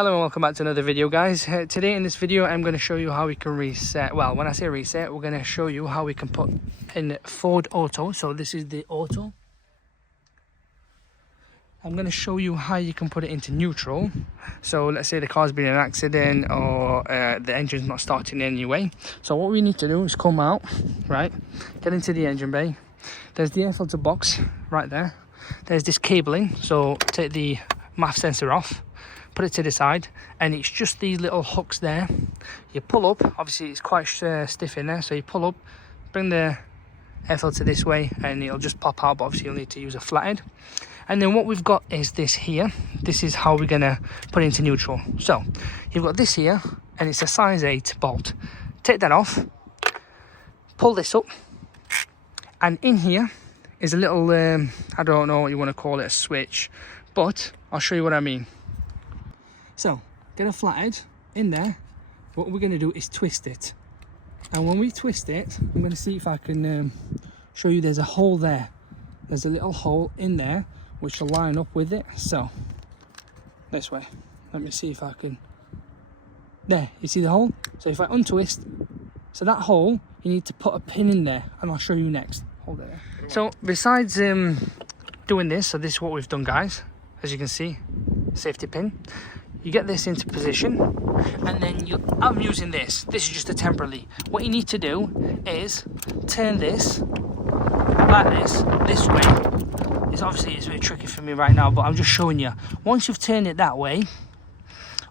Hello and welcome back to another video, guys. Today in this video I'm going to show you how we can reset. Well, when I say reset, we're going to show you how we can put in Ford Auto. So this is the auto. I'm going to show you how you can put it into neutral. So let's say the car's been in an accident or the engine's not starting anyway. So what we need to do is come out, right, get into the engine bay. There's the air filter box right there. There's this cabling, so take the MAF sensor off, put it to the side, and it's just these little hooks there. You pull up, obviously it's quite stiff in there, so you pull up, bring the air filter this way and it'll just pop out, but obviously you'll need to use a flathead. And then what we've got is this here. This is how we're gonna put it into neutral. So you've got this here and it's a size 8 bolt. Take that off, pull this up, and in here is a little I don't know what you want to call it, a switch, but I'll show you what I mean. So get a flathead in there. What we're going to do is twist it, and when we twist it, I'm going to see if I can show you. There's a hole there. There's a little hole in there which will line up with it. So this way, let me see if I can. There, you see the hole? So if I untwist, so that hole, you need to put a pin in there, and I'll show you next. Hold it there. So besides doing this, so this is what we've done, guys. As you can see, safety pin. You get this into position, and then I'm using this. This is just a temporary. What you need to do is turn this like this way. It's obviously it's very tricky for me right now, but I'm just showing you. Once you've turned it that way,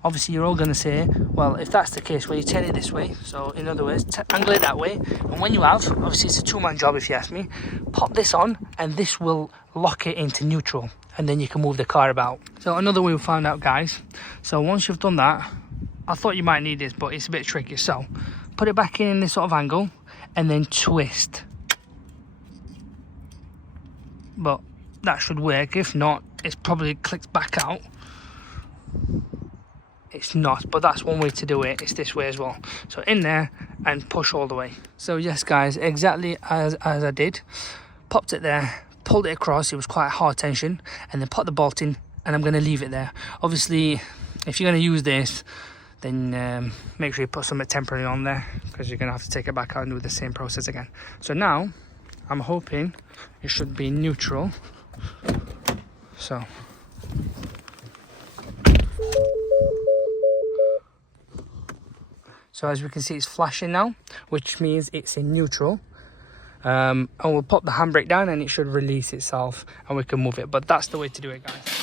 obviously you're all going to say, well, if that's the case, well, you turn it this way. So in other words, angle it that way, and when you have, obviously it's a two-man job if you ask me, pop this on and this will lock it into neutral, and then you can move the car about. So another way we found out, guys, so once you've done that, I thought you might need this, but it's a bit tricky. So put it back in this sort of angle and then twist. But that should work. If not, it's probably clicked back out. It's not, but that's one way to do it. It's this way as well. So in there and push all the way. So yes, guys, exactly as I did. Popped it there, pulled it across. It was quite hard tension, and then put the bolt in, and I'm going to leave it there. Obviously, if you're going to use this, then make sure you put something temporary on there, because you're going to have to take it back out and do the same process again. So now I'm hoping it should be neutral. So as we can see, it's flashing now, which means it's in neutral. And we'll pop the handbrake down and it should release itself and we can move it. But that's the way to do it, guys.